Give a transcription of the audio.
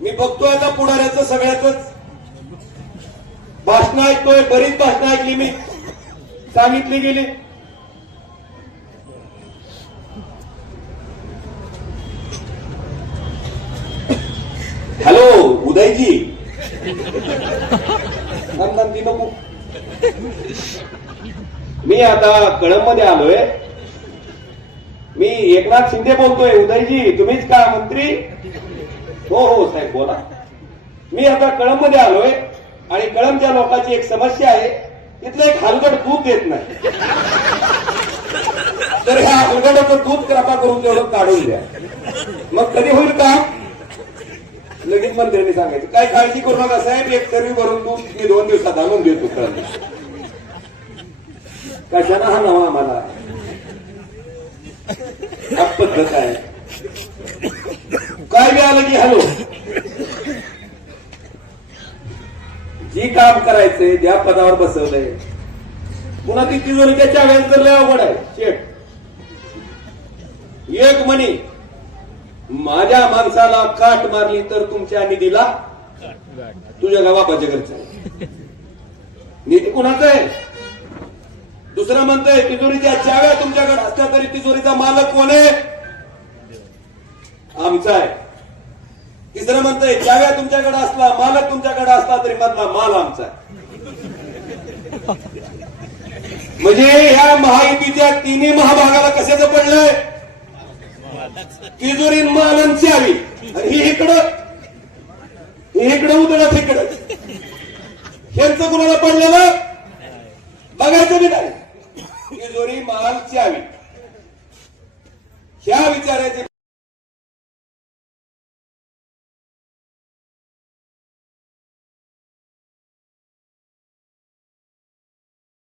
मी बघतोय आता पुढाऱ्याचं सगळ्याच भाषणं ऐकतोय बरीच भाषणं ऐकली मी. सांगितली गेली. हॅलो उदयजी. नंदी नको. मी आता कळंबमध्ये आलोय. मी एकनाथ शिंदे बोलतोय. उदयजी तुम्हीच का मंत्री? हो हो साहेब बोला. मी आता कळंबमध्ये आलोय आणि कळंबच्या लोकांची एक समस्या आहे इथलं एक हलगड दूध देत नाही. तर ह्या हलगडाचं दूध कृपा करून तेवढं काढून द्या. मग कधी होईल का? लगेच मंत्र्यांनी सांगायचं. काय काळजी करू नका साहेब एक सर्वी भरून दूध मी दोन दिवसात आणून देतो कळंब. कशाला हा नवा आम्हाला? पद्धत आहे. आलं की हॅलो जी काम करायचंय ज्या पदावर बसवलंय. पुन्हा ती तिजोरीच्या चाव्यात तर लय अवघड आहे. शेट एक म्हणी माझ्या माणसाला काट मारली तर तुमच्या निधीला तुझ्या गावा घरचा आहे. निधी कुणाचा आहे? दुसरं म्हणतंय तिजोरीच्या चाव्या तुमच्याकडे असल्या तरी तिजोरीचा मालक कोण आहे? आमचा आहे. तिसरं म्हणतंय चाव्या तुमच्याकडे असला मालक तुमच्याकडे असला तरी मधला माल आमचा म्हणजे ह्या महायुतीच्या तिन्ही महाभागाला कशाचं पडलंय तिजोरी मालांची आली. आणि ही इकडं इकडं उदळत इकडं. ह्यांचं कुणाला पडलेलं? बघायचं बी नाही. तिजोरी मालांची आली. ह्या विचाराचे